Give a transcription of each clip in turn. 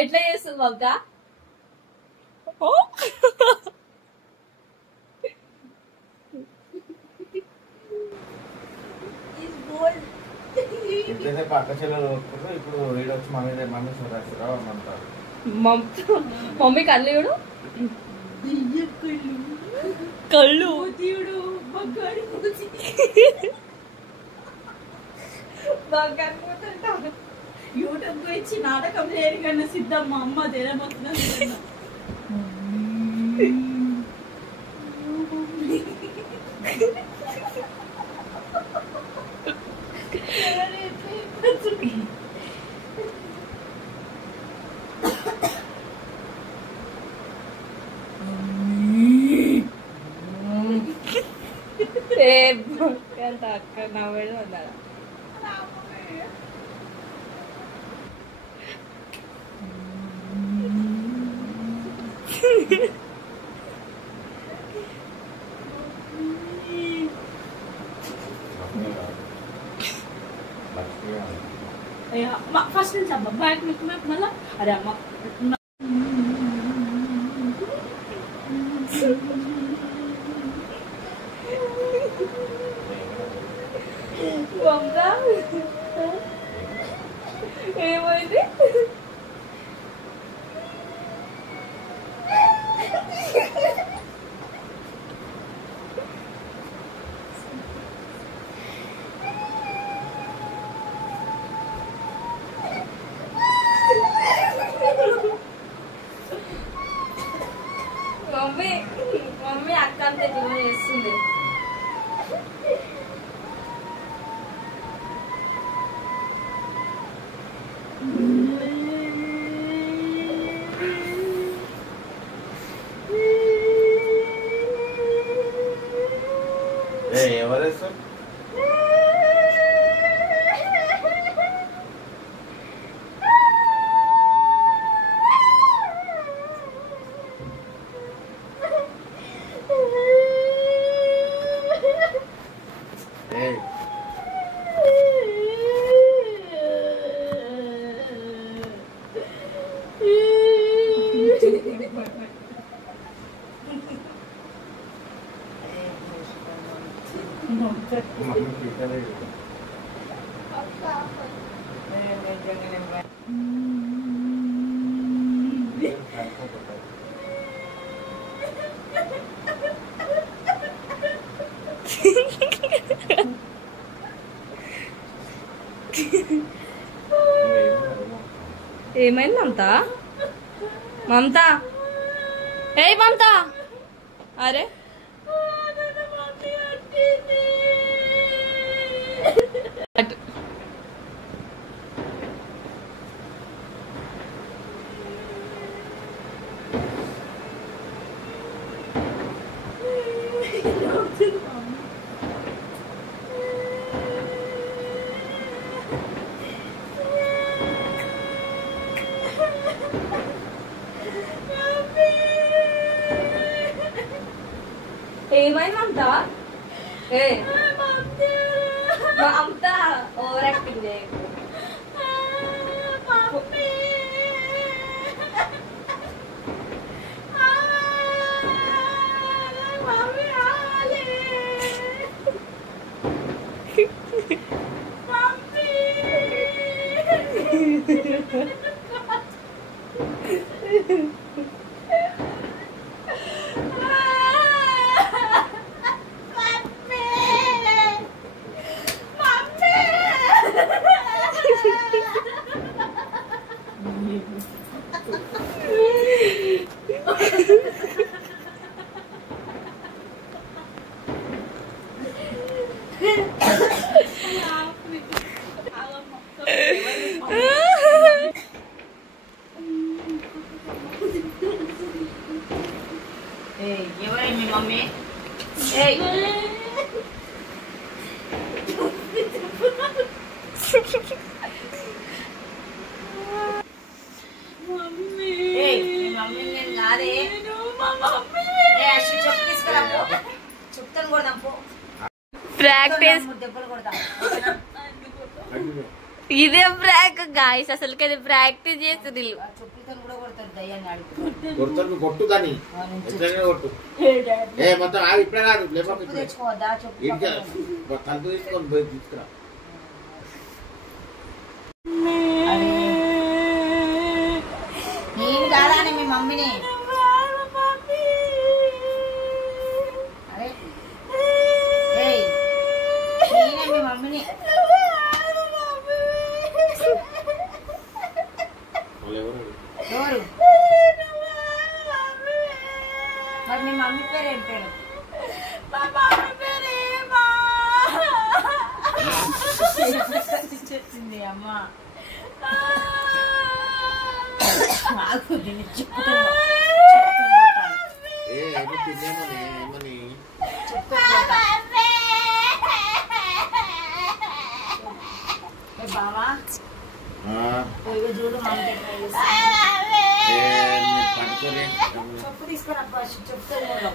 ఎట్లా చేస్తుంది మమత? మమ్మీ కళ్ళు చూడు, కళ్ళు యూట్యూబ్ గురించి నాటకం చేయరు కన్నా సిద్ధమ్మ అమ్మ తెరబోతున్నా అక్క నవ్వేది అన్నారా? ఫస్ట్ నుంచి అబ్బా బ్యాక్ మళ్ళా అరే అమ్మ ఏమైంది? మమ్మీ అక్క అంతే చేస్తుంది. ఎవరేస్తారు? ఏమైంది మమత? మమత, ఏ మమత, అరే ఏమైంది మమత? మమత ఓవర్ యాక్టింగ్ చేయకు. ఎవరే మీ మమ్మీ? మమ్మీ నేను కాదే చెప్పు తీసుకురా, చెప్తాను కొడదాం పో. ప్రాక్టీస్ దెబ్బలు కొడదాం. ఇదే ప్రాక్ గాయస్, అసలుకి అది ప్రాక్టీస్ చేస్తుంది. చెప్పులతో కూడా కొడతారు దయ్యాన్ని అడుగుతారు. కొడతారు కొట్టు కానీ కొట్టు. మొత్తం ఇప్పుడే కాదు చెప్పు తెచ్చుకోవద్దా? చెప్పు తలుపు తీసుకొని పోయి తీసుకురా. నేను కాదా అని మీ మమ్మీని. అరే నేనే మీ మమ్మీని. ఎవరు మరి మీ మమ్మీ పేరు ఏం పేరు? చెప్పింది అమ్మ. బావా చూడు చెప్పు తీసుకురా, చెప్తాను.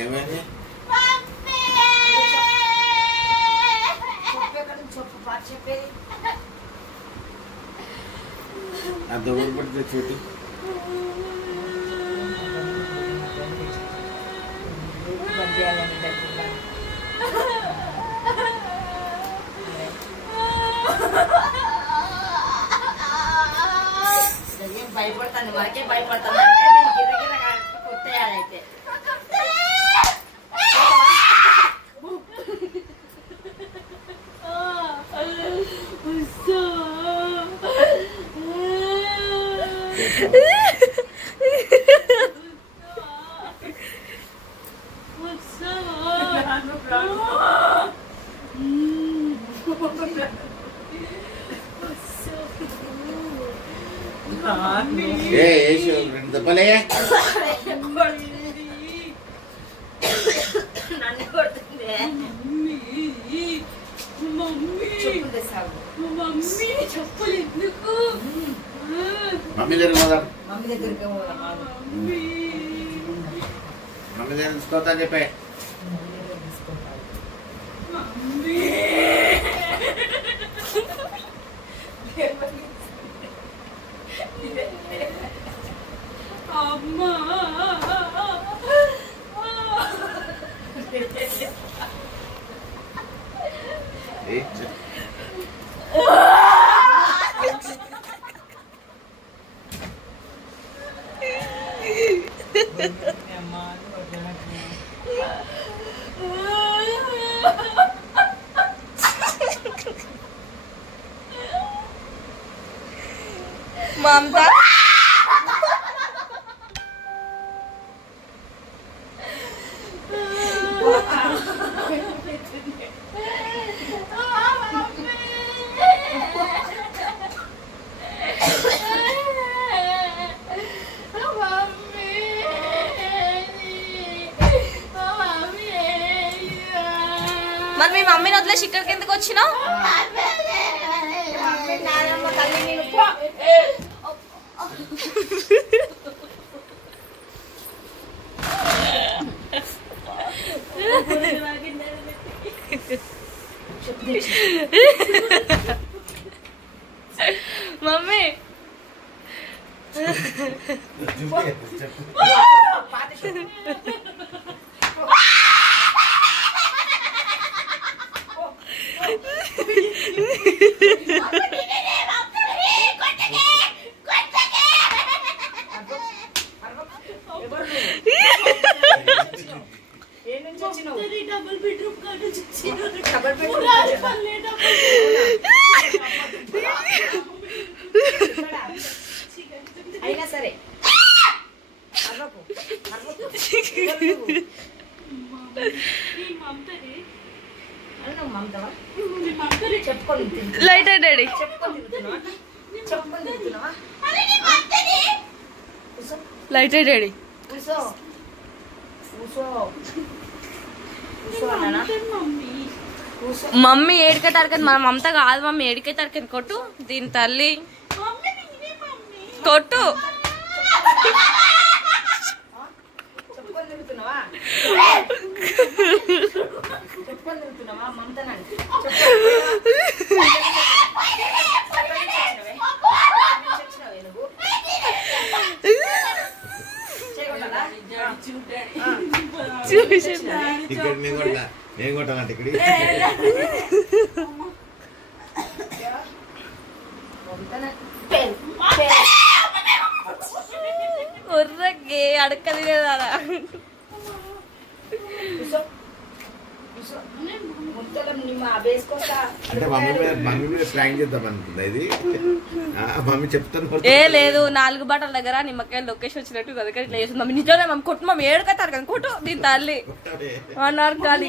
ఏమైంది? చెప్పు పాట చెప్పేది. అంత ఊరు పడితే చూటి భయపడతాను, మనకే భయపడతాను. కొట్టేయాలైతే రెండు దెబ్బలే నన్ను కొడుతుంది. చెప్పులు ఎందుకు? మమ్మీ దగ్గర పోదాం. మమ్మీ దగ్గరికి మమ్మీ దగ్గర తీసుకోతా చెప్పే. అమ్మా మమతా మరి మీ మమ్మీని వదిలేసి ఇక్కడికి ఎందుకు వచ్చినావు? మమ్మీ డబుల్ బెడ్రూమ్ కాదు అయినా సరే చెప్పుకొని light daddy light daddy mummy ఏడికే తరగతి మన మమత కాదు మమ్మీ ఏడికే తరగతి కొట్టు దీని తల్లి కొట్టు చెప్పుకొని తిరుగుతున్నావా మమతనాన్ని ఇక్కడ నేను కొట్టాలంటే ఇక్కడ ఒర్రకే అడక్కది లేదా అంటే మమ్మీ మీద ప్రాంక్ చేద్దాం అనుకుందా ఇది మమ్మీ చెప్తాను ఏ లేదు 4 బట్టల దగ్గర నిమ్మకాయలు లొకేషన్ వచ్చినట్టు దగ్గర ఇట్లా చేస్తుంది మమ్మీ నిజంగా మమ్మీ కొట్టు మమ్మీ ఏడుకతారు కదా కొట్టు దీని తల్లి 1 hour కాదు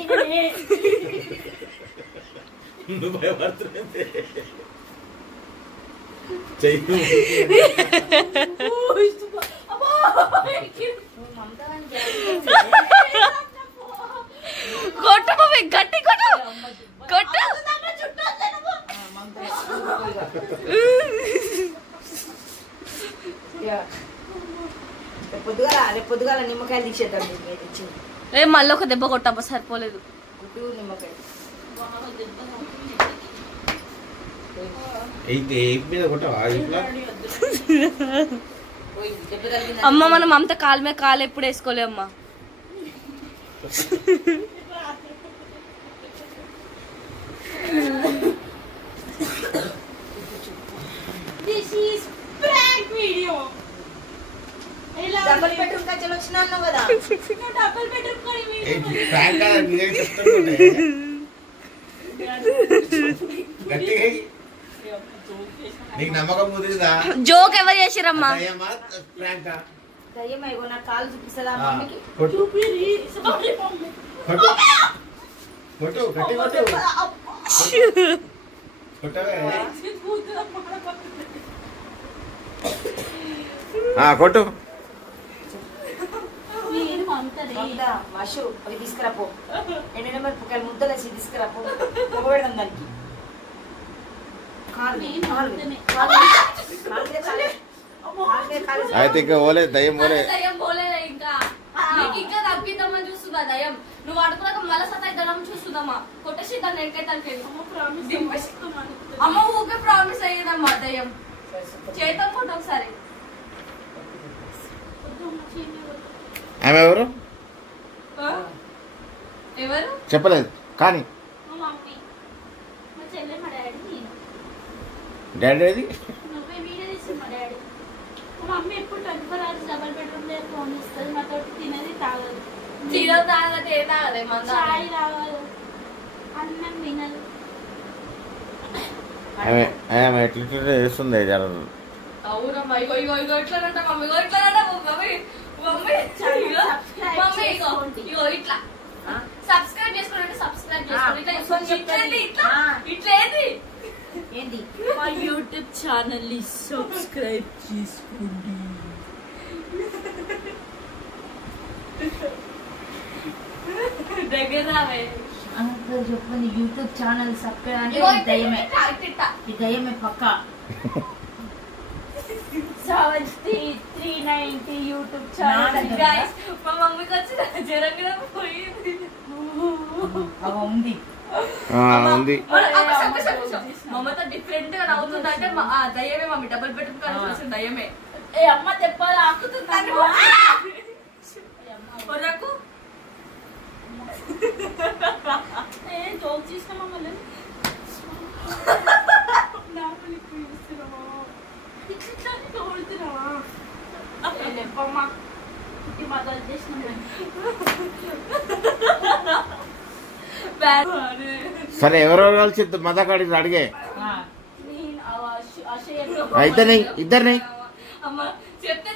కొట్టు మమ్మీ గట్టి కొట్టు కొట్టు పొద్దుగాల నిమ్మకాయలు తీసేద్దాం ఏ మళ్ళీ ఒక దెబ్బ కొట్టబ్బా సరిపోలేదు గుడ్డు నిమ్మకాయ అమ్మ మనం అంత కాలు మీద కాలు ఎప్పుడు వేసుకోలే అమ్మా డబుల్ బెడ్రూమ్ కచ్చలు వచ్చినా అన్నావు కదా డబుల్ బెడ్రూమ్ నీకు నమ్మకం కుదిరిందా జోక్ ఎవరు చేసిరమ్మా దయ్యం అయ్యో నా కాలు చూపిస్తుందా మమ్మీకి కొట్టు మషు అవి తీసుకురాపో ఎండిన మిరపకాయలు ముద్దలేసి తీసుకురాపో పొగబెడదాం దానికి అయితే ఇంకా పోలే దయ్యం పోలే దయ్యం పోలేదా ఇంకా నీకు ఇంకా తగ్గిద్దామని చూస్తుందా దయ్యం నువ్వు అడుగునాక మళ్ళా సతాయిద్దామని చూస్తుందమ్మా కొట్టేసి దాన్ని ఎక్కైతే అమ్మ ఊకే ప్రామిస్ అయ్యేదమ్మా దయ్యం చేద్దాం కొట్టు ఒకసారి ఆమె ఎవరు ఎవరు చెప్పలేదు కానీ డాడీ ఏది మమ్మీ ఎప్పుడు 24 hours డబుల్ బెడ్రూమ్ లో ఫోన్ ఇస్తుంది నాతో తినేది తాగదు చీరలు తాగదు ఏ తాగలే మన చాయ్ తాగదు అన్నం తినదు ఆమె ఎట్లా చేస్తుంది అవునమ్మా ఇగో ఇగో ఇగో ఇట్లానంట మమ్మీ ఇగో ఇట్లానంట మమ్మీ మమ్మీ మమ్మీ ఇగో ఇట్లా సబ్స్క్రైబ్ చేసుకోండి సబ్స్క్రైబ్ చేసుకోండి ఇట్లా ఇట్లేది ఏంటి మా యూట్యూబ్ ఛానల్ ని సబ్స్క్రైబ్ చేసుకోండి దగ్గర రావే అంకుల్ చెప్పండి యూట్యూబ్ ఛానల్ సబ్స్క్రైబ్ అంటే ఇగో ఈ దయ్యమే ఇట్లా ఈ దయ్యమే పక్కా 390 యూట్యూబ్ ఛానల్ గైస్ మా మమ్మీకి వచ్చి జరంగా పోయింది ఉంది ఉంది మమ్మతో డిఫరెంట్ గా నవ్వుతుందంటే దయ్యమే మమ్మీ డబుల్ బెడ్రూమ్ కానీ దయ్యమే ఏ అమ్మ దెబ్బలు ఆకుతుందని ఏ జోక్ చేసినామా మళ్ళీ చెప్పమ్మా ఈ మద్దతు చేసిన సరే ఎవరెవరు కలిసి మదకాడికి అడిగే అయితే ఇద్దరిని అమ్మ చెప్తే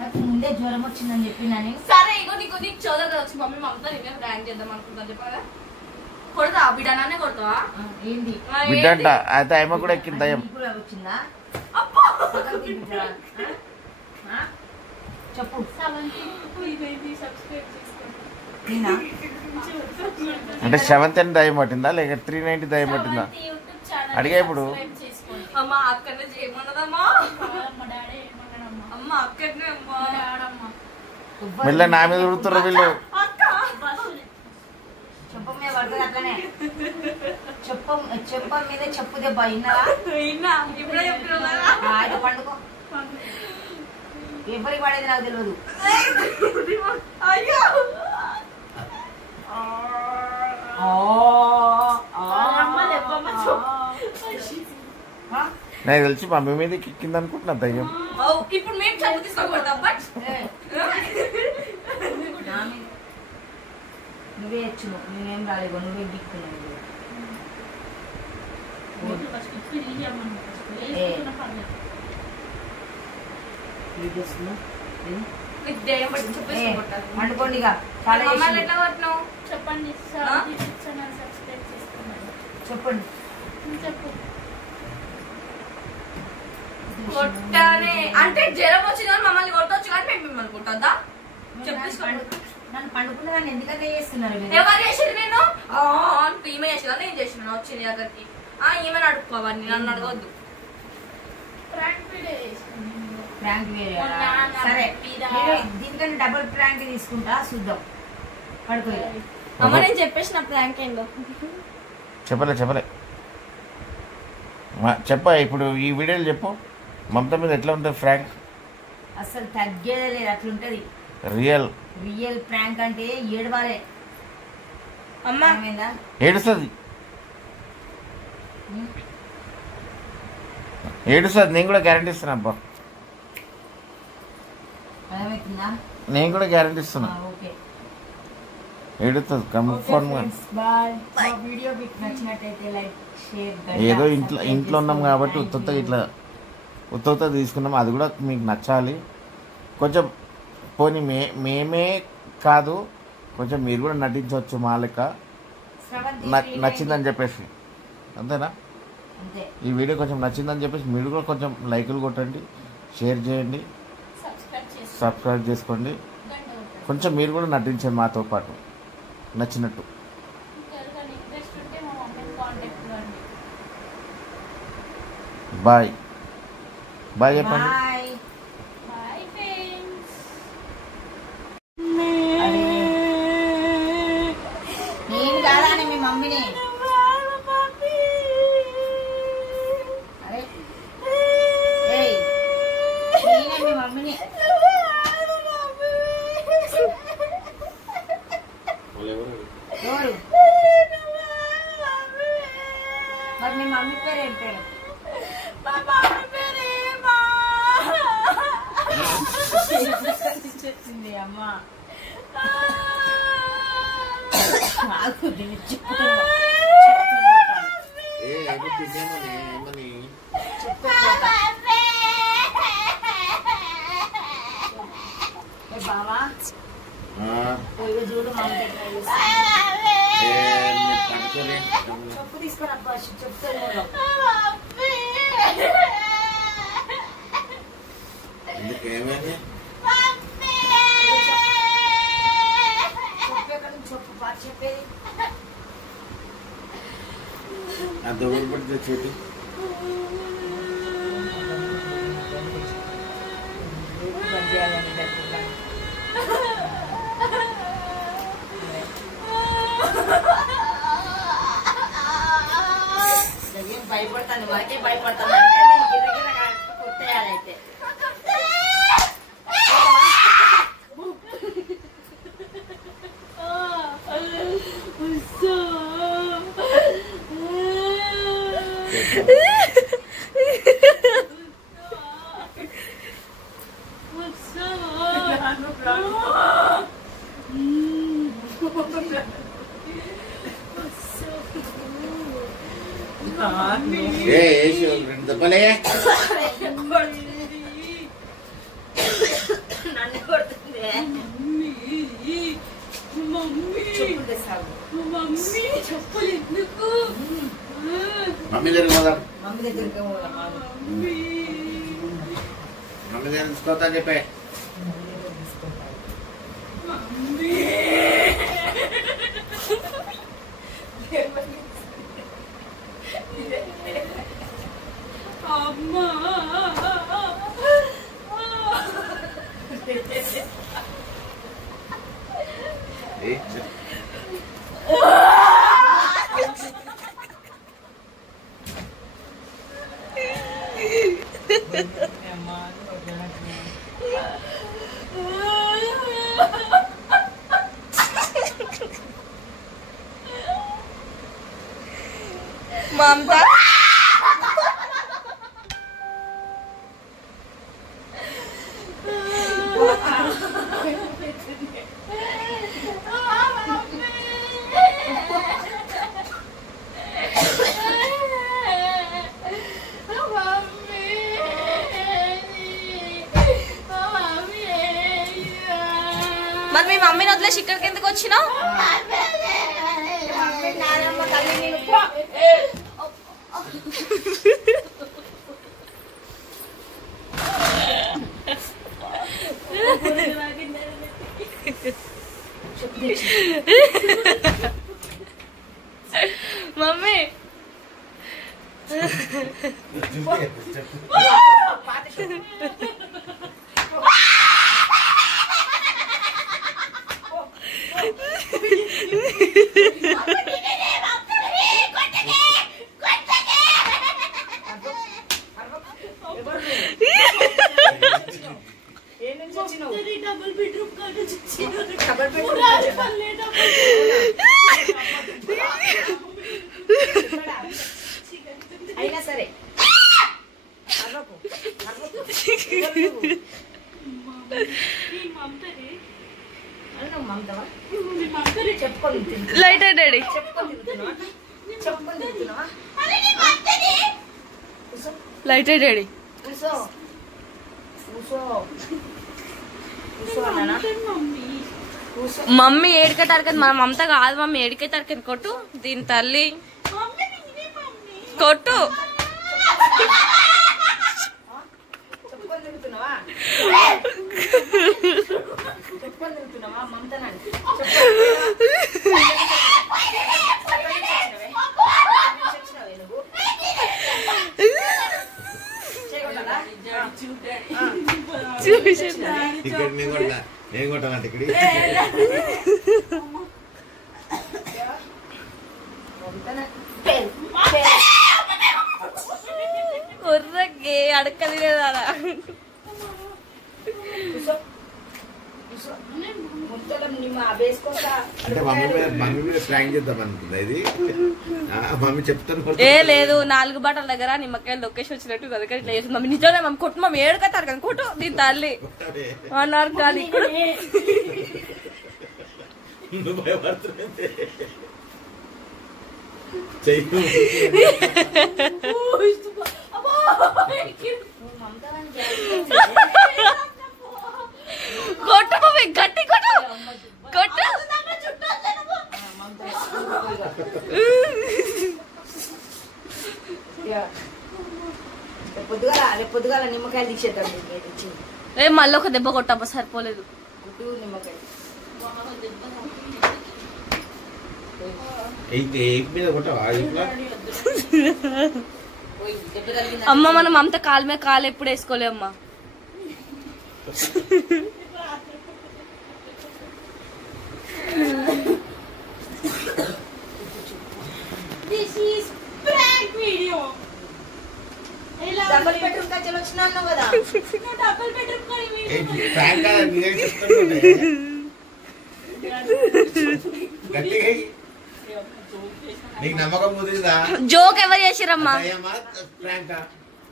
నాకు ముందే జ్వరం వచ్చిందని చెప్పినాను సరే ఇగో నీకు చదువు వచ్చి మమ్మీ మమ్మతో నేనే ప్రాంక్ చేద్దాం అనుకుంటాను చెప్పగా కొడతా బిడ్డనానే కొడతావా ఏంది బిడ్డ అంట అయితే ఆమె కూడా ఎక్కింది దయ్యం కూడా వచ్చిందా చెప్పు అంటే 710 దయ్యం పట్టిందా లేక 390 దయ్యం పట్టిందా యూట్యూబ్ ఛానల్ అడిగా ఇప్పుడు అమ్మ అక్కడనే చేయమన్నదమ్మా మా డాడీ ఏమన్నాడమ్మా అమ్మ అక్కడనే అమ్మా డాడమ్మా మెల్ల నా మీద ఉడుతున్నారు వీళ్ళు. అక్క చెప్ప మీద పడుతుంది అట్లనే. చెప్ప మీద చెప్పు దెబ్బ విన్నారా? విన్నా ఇప్పుడే చెప్తున్నా అయితే పండుకో. ఎవరికి పడేది నాకు తెలియదు. అయ్యో నాకు తెలిసి మమ్మీ మీద కిక్కింది అనుకుంటున్నా దయ్యం. ఇప్పుడు మేము చెప్పు తీసుకోకూడదు బట్ నువ్వే వచ్చు, నువ్వేం రాలేదు, నువ్వే దిక్కున్నావు. పండుకోండి ఇక. చాలా ఎట్లా కొట్టినావు చెప్పండి సబ్స్క్రైబ్ చేసుకున్నాను. చెప్పండి. చెప్పు కొట్టానే అంటే జ్వరం వచ్చింది కానీ మమ్మల్ని కొట్టవచ్చు కానీ మేము మిమ్మల్ని కొట్టద్దా నన్ను పండుకున్న దాన్ని ఎందుకంటే చేస్తున్నారు? ఎవరు చేసింది నేను ఈమె చేసిందా నేను చేసిన వచ్చింది దగ్గరికి ఈమెను అడుక్కోవాలి నన్ను అడగొద్దు ప్రాంక్ వేరే. సరే దీనికంటే డబుల్ ప్రాంక్ తీసుకుంటా, చూద్దాం. పడుకో. అమ్మ నేను చెప్పేసిన ప్రాంక్ ఏందో చెప్పలే చెప్ప. ఇప్పుడు ఈ వీడియోలు చెప్పు. మమత మీద ఎట్లా ఉంటుంది ఫ్రాంక్? అసలు తగ్గేదే లేదు, అట్లుంటది. రియల్ ప్రాంక్ అంటే ఏడవాలే. అమ్మ ఏడుస్తుంది నేను కూడా గ్యారంటీ ఇస్తున్నా. అబ్బా అర్థమవుతుందా? నేను కూడా గ్యారంటీ ఇస్తున్నా. ఓకే ఏడుతుంది కన్ఫర్మ్గా. బాయ్. వీడియో మీకు నచ్చినట్టయితే లైక్ షేర్. ఏదో ఇంట్లో ఉన్నాం కాబట్టి ఉత్త తీసుకున్నాం. అది కూడా మీకు నచ్చాలి కొంచెం. పోనీ మేమే కాదు, కొంచెం మీరు కూడా నటించవచ్చు మా లెక్క. నచ్చిందని చెప్పేసి అంతేనా? ఈ వీడియో కొంచెం నచ్చిందని చెప్పేసి మీరు కూడా కొంచెం లైకులు కొట్టండి, షేర్ చేయండి, సబ్స్క్రైబ్ చేసుకోండి. కొంచెం మీరు కూడా నటించండి మాతో పాటు నచ్చినట్టు. బాయ్ బాయ్ చెప్పండి. నేను కాదని మీ మమ్మీని. అరే నేనే మీ మమ్మీని. ఎవరు మరి మీ మమ్మీ పేరు ఏం పేరు? చెప్పింది అమ్మ. బావా చూడు మమ్మీ చెప్పు తీసుకొని అబ్బా చెప్తాను. చెప్పు బాగా చెప్పేది. అంత ఊరు పడితే చేతి భయపడతాను, మనకే భయపడతాను అంటే కొట్టేయాలైతే. రెండు దెబ్బలే నన్ను కొడుతుంది. మమ్మీ దగ్గర పోదాం. మమ్మీ దగ్గరికి మమ్మీ దగ్గర తీసుకోతా చెప్పే. అమ్మా మమత మరి మీ మమ్మీని వదిలేసి ఇక్కడికి ఎందుకు వచ్చినావు? మమ్మీ డబుల్ బెడ్రూమ్ అయినా సరే light daddy light daddy mummy ఏడికే తరగతి మన మమత కాదు మమ్మీ ఏడికే తరగతి కొట్టు దీని తల్లి కొట్టు ఇక్కడ నేను కొట్టాలంటే ఇక్కడ కుర్రకి అడక్కది లేదా అంటే మమ్మీ మీద ప్రాంక్ చేద్దాం అనుకుందా ఇది మమ్మీ చెప్తాను ఏ లేదు 4 బాటల దగ్గర నిమ్మకాయలు లొకేషన్ వచ్చినట్టు దగ్గర ఇట్లా చేస్తుంది మమ్మీ నిజమే మమ్మీ కొట్టు మమ్మీ ఏడుకతారు కదా కొట్టు దీని తల్లి అన్నారు కానీ కొట్టు మమ్మీ గట్టి కొట్టు కొట్టు పొద్దుగాల నిమ్మకాయలు తీసేద్దాం ఏ మళ్ళీ ఒక దెబ్బ కొట్టబ్బా సరిపోలేదు నిమ్మకాయ అమ్మ మనం అంత కాలు మీద కాలు ఎప్పుడు వేసుకోలే అమ్మా This is prank video. Double bedroom కచ్చలు వచ్చినా అన్నావు కదా డబుల్ బెడ్రూమ్ కానీ నీకు నమ్మకం కుదిరిందా? జోక్ ఎవరు చేసిరమ్మా?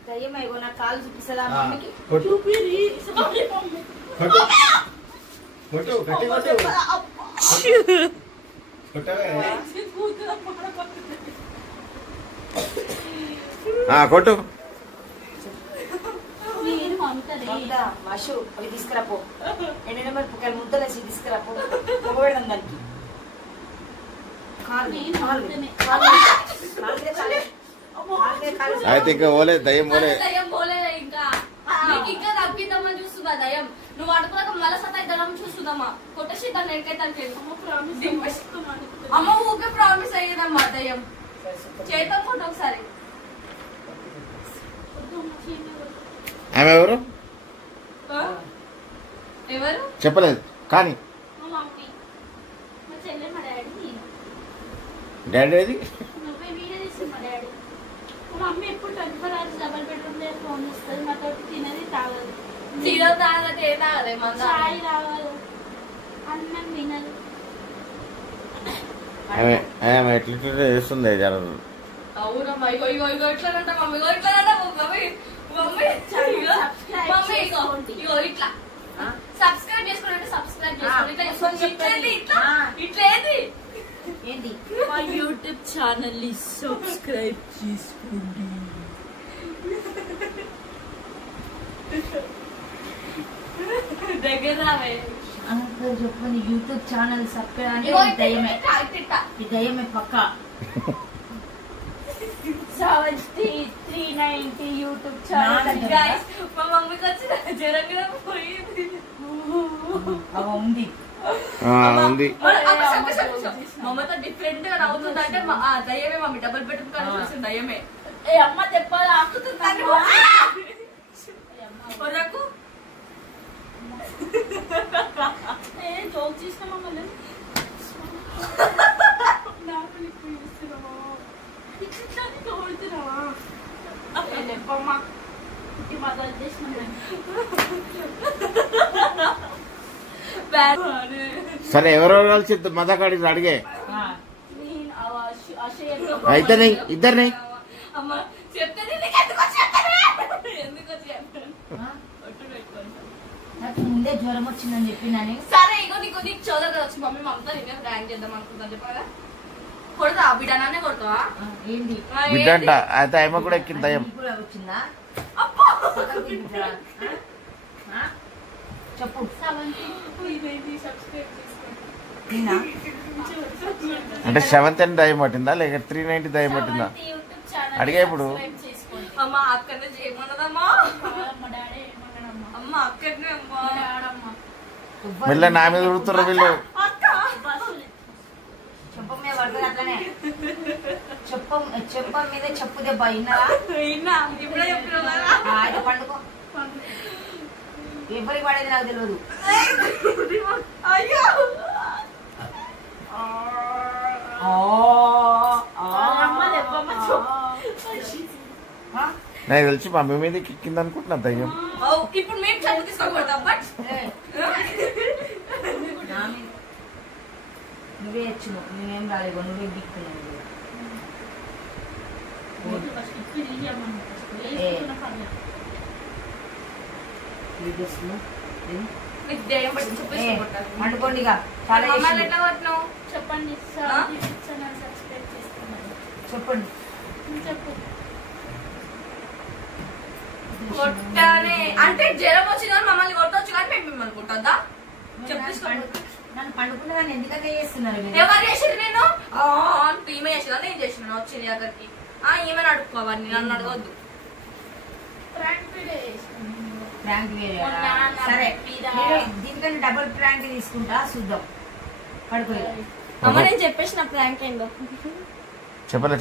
దయ్యం అయ్యో నా కాలు చూపిస్తుందా మమ్మీకి కొట్టు మషు అవి తీసుకురాపో ఎండిన మిరపకాయలు ముద్దలేసి తీసుకురాపో పొగబెడదాం దానికి అయితే ఇంకా ఓలే దయ్యం ఓలే ఇంకా నీకు ఇంకా తగ్గిద్దామని చూస్తుందా దయ్యం నువ్వు అడుగులాక మళ్ళీ సతాయిద్దామని చూస్తుందమ్మా కొట్టేసి దాన్ని ఎక్కైతే అమ్మ ఊకే ప్రామిస్ అయ్యేదమ్మా దయ్యం చేతో ఫోటో ఒకసారి. ఆమె ఎవరు ఎవరు చెప్పలేదు కానీ మా మమ్మీ, మా చెల్లె, మా డాడీ. డాడీ ఏది నువ్వే వీడియో తీసి మా డాడీ. మా మమ్మీ ఎప్పుడు 24 hours డబల్ బెడ్రూమ్ లో ఫోన్ ఇస్తుంది. మాతో తినది తాగదు, సీరియల్ తాగదంటే ఏం తాగలే మన చాయ్ తాగదు, అన్నం తినదు. ఆమె ఆమె ఎట్లా చేస్తుంది జర అవునమ్మా. ఇగో ఇగో ఇగో ఇట్లానంట మమ్మీ, ఇగో ఇట్లానంట మమ్మీ. మమ్మీ మమ్మీ ఇగో ఇగో ఇట్లా సబ్స్క్రైబ్ చేసుకోండి, సబ్స్క్రైబ్ చేసుకోండి. ఇట్లా ఇట్లా ఇట్లేది ఏంటి మా యూట్యూబ్ ఛానల్ ని సబ్స్క్రైబ్ చేసుకోండి. దగ్గర రావే. అంకుల్ చెప్పండి యూట్యూబ్ ఛానల్ సబ్స్క్రైబ్ అంటే ఇగో ఈ దయ్యమే, ఇట్లా ఈ దయ్యమే పక్క. 7390 యూట్యూబ్ ఛానల్. గైస్ మా మమ్మీకి వచ్చిన జ్వరంగా పోయింది. అవ ఉంది ఉంది మమ్మతో డిఫరెంట్ గా నవ్వుతుంది అంటే దయ్యమే మమ్మీ. డబుల్ బెడ్రూమ్ కానీ చూసిన దయ్యమే. ఏ అమ్మ దెబ్బలు ఆకుతుంది. కొరకు ఏ జోక్ చేసిన మమ్మల్ని నాకు ఇప్పుడు ఇస్తున్నావా, ఇట్లా తోడుతున్నావా? చెప్పమ్మా, ఇది మొదలు చేసిన సరే ఎవరెవరు కలిసి మదకాడికి అడిగే అయితేనే ఇద్దరిని అమ్మ చెప్తే ఎందుకు నాకు ముందే జ్వరం వచ్చిందని చెప్పినని. సరే ఇగో నీకు నీకు చోదరు కదా వచ్చి మమ్మీ మమ్మతో నిన్నే ర్యాంక్ చేద్దాం అనుకుంటాను చెప్పగా. కొడతా బిడ్డనానే కొడతావా? ఏంది బిడ్డ అంట అయితే ఆమె కూడా ఎక్కింది దయ్యం. నీకు కూడా వచ్చిందా? అబ్బా! ఆ? చెప్పు సబ్స్క్రైబ్ చేసుకోండి. నిన్న అంటే 7th దయ్యం పట్టిందా లేక 390 దయ్యం పట్టిందా? యూట్యూబ్ ఛానల్ అడిగా ఇప్పుడు. సబ్స్క్రైబ్ చేసుకోండి. అమ్మ అక్కడనే చేయమన్నదమ్మా. మా డాడీ ఏమన్నాడమ్మా? అమ్మ అక్కడనే అమ్మా. మా డాడమ్మా మెల్ల నా మీద ఉడుతుర్రు వీళ్ళు. అక్క బస్సులు చెప్ప మీద పడుతుంది అట్లనే. చెప్ప మీద చెప్పు దెబ్బ విన్నారా? విన్నా ఇప్పుడే చెప్పినావు కదా. అయితే పండుకో. ఎవరికి పడేది నాకు తెలియదు. అయ్యో అమ్మ దెబ్బమ్మ చెప్పు. ఆ? నాకు తెలిసి మమ్మీ మీద ఎక్కింది అనుకుంటున్నా దయ్యం. ఇప్పుడు మేము చదువు తీసుకోకూడదు బట్ ఏయ్, నా మీద నువ్వే వచ్చినావు, నువ్వేం రాలేవు, నువ్వే దిక్కున్నావు. ఫస్ట్ ఇప్పుడు తీయమన్నా ఫస్ట్. వేసుకున్న పర్లేదు. నీకు దయ్యం పట్టి చెప్పేసి అంటుకోండి ఇక చాలా మమ్మల్ని చేసింది. ఎట్లా కొట్టినావు? చెప్పండి ఆ? యూట్యూబ్ ఛానల్ సబ్స్క్రైబ్ చేసుకోండి. చెప్పండి. చెప్పు. కొట్టానే అంటే జ్వరం వచ్చిందని మమ్మల్ని కొట్టొచ్చు కానీ మేము మిమ్మల్ని కొట్టద్దా? నన్ను పండుకున్నదాన్ని ఎందుకంటే చేస్తున్నారు మీరు? ఎవరు చేసింది నేను? ఈమె చేసిందా నేను చేసిన వచ్చింది దగ్గరికి. ఈమెను అడుక్కోవాలి, నన్ను అడగొద్దు. ప్రాంక్ వీడియో చేసుకోండి. ప్రాంక్ వేరే మొన్న నా సరే మీద దీనికంటే డబుల్ ప్రాంక్ తీసుకుంటా చూద్దాం. పడుకో. అమ్మ నేను చెప్పేసిన ప్రాంక్ ఏందో. చెప్పలే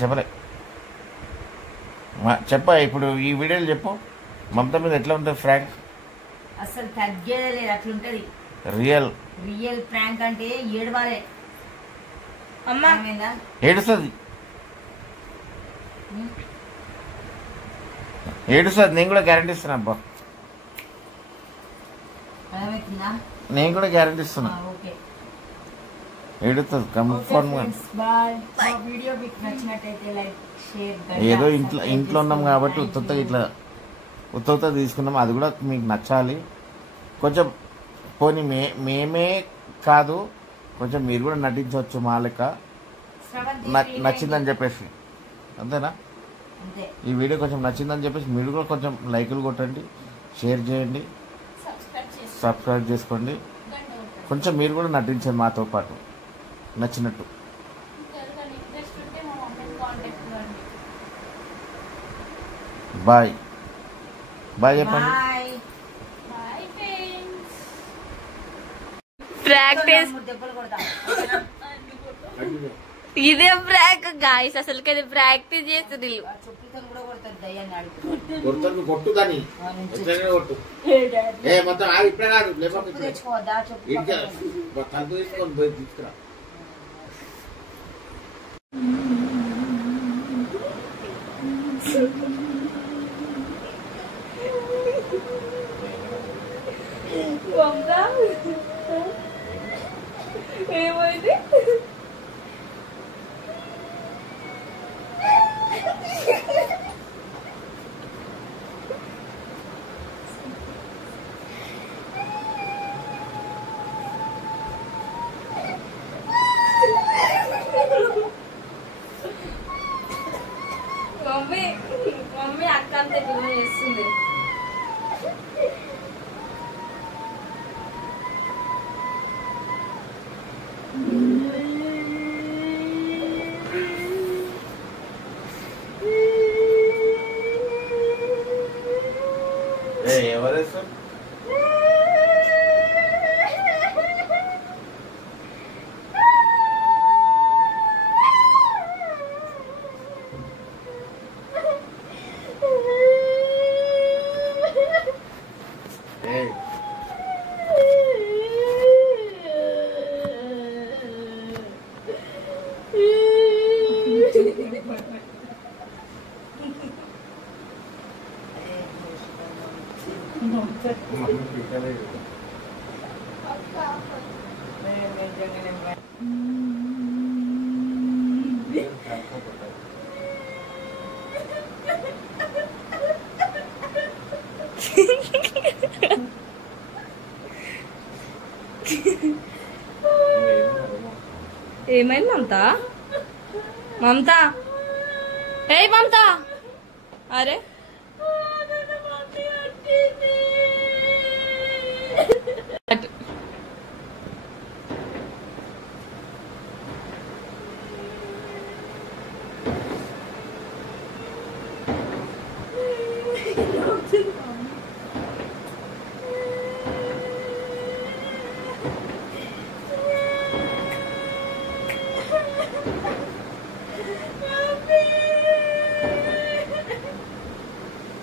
చెప్ప ఇప్పుడు ఈ వీడియోలు చెప్పు. మమత మీద ఎట్లా ఉంటుంది ఫ్రాంక్? అసలు తగ్గేదే లేదు, అట్లుంటది. రియల్ రియల్ ప్రాంక్ అంటే ఏడవాలే. అమ్మా ఏమైందా? ఏడుస్తుంది నేను కూడా గ్యారంటీ ఇస్తున్నా అబ్బా. అర్థమవుతుందా? నేను కూడా గ్యారంటీ ఇస్తున్నా. ఓకే ఏడుస్తుంది కన్ఫర్మ్ గా. బాయ్. మా వీడియో మీకు నచ్చినట్టయితే లైక్ షేర్. ఏదో ఇంట్లో ఉన్నాం కాబట్టి ఉత్త తీసుకున్నాం. అది కూడా మీకు నచ్చాలి. కొంచెం పోనీ మేమే కాదు, కొంచెం మీరు కూడా నటించవచ్చు మా లెక్క. నచ్చిందని చెప్పేసి అంతేనా? అంతే. ఈ వీడియో కొంచెం నచ్చిందని చెప్పేసి మీరు కూడా కొంచెం లైకులు కొట్టండి, షేర్ చేయండి, సబ్స్క్రైబ్ చేసుకోండి. కొంచెం మీరు కూడా నటించండి మాతో పాటు నచ్చినట్టు. బాయ్ చెప్పండి. బాయ్. ప్రాక్టీస్ దెబ్బలు కొడతా. ఇదే ప్రాక్ గాయస్, అసలుకి అది ప్రాక్టీస్ చేస్తుంది. చెప్పులతో కూడా కొడతారు దయ్యాన్ని అడుగు. కొడుతుంది కొట్టు దాన్ని ఎట్లయినా కొట్టు. ఏ మొత్తం ఇప్పుడే కాదు లేకపోతే తెచ్చుకోవద్దా చెప్పు ఇంకా తలుపు తీసుకొని పోయి తీసుకురా. ఏమైంది? మమ్మీ మమ్మీ అక్క అంత ఎట్లా చేస్తుంది. ఎవరేస్తారు ఏమైంది మమతా? మమతా, ఏ మమతా, అరే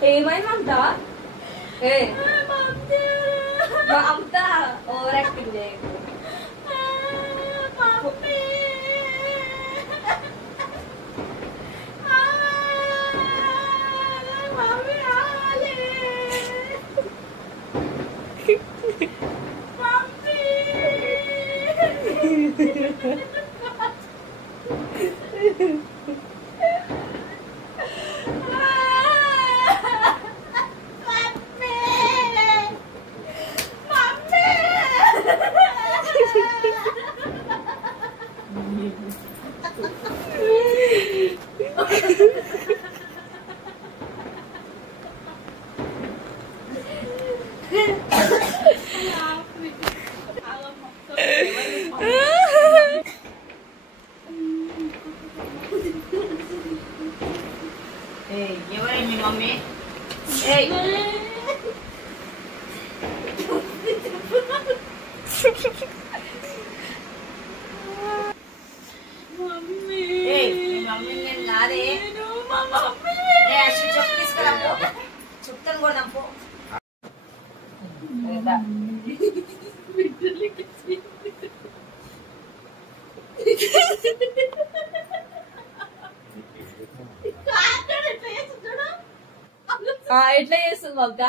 ఏమైంది మమతా? ఏ మమతా ఓవర్ యాక్టింగ్ చేయకు. ఎవరే మీ మమ్మీ? చెప్తాను కూడా పో. ఎట్లా చేస్తుంది అక్క?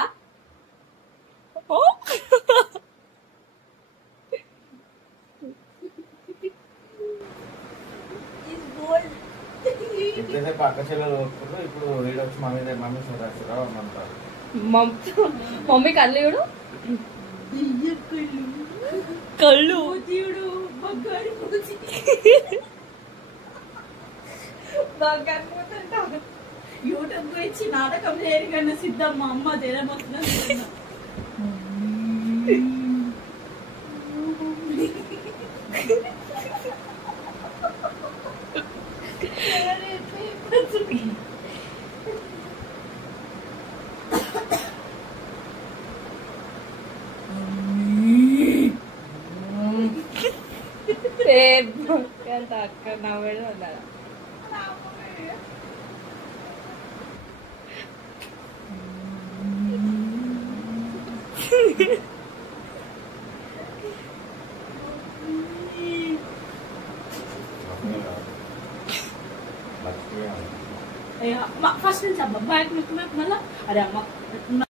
ఇంతసేపు అక్క చెల్లెలు వస్తున్నారు, ఇప్పుడు వీడొచ్చి మమ్మీ మమ్మీ చూడాల్సిరా అంటారు. మమ్మీ కళ్ళు చూడు, కళ్ళు యూట్యూబ్ కు ఇచ్చి నాటకం చేయరు కన్నా సిద్ధమ్మ అమ్మ తెరబోతున్నా. ఏ పడతా అక్క నవ్వేది ఉండాలి ఫస్ట్ నుంచి అబ్బా బ్యాగ్ మళ్ళా అరే అమ్మ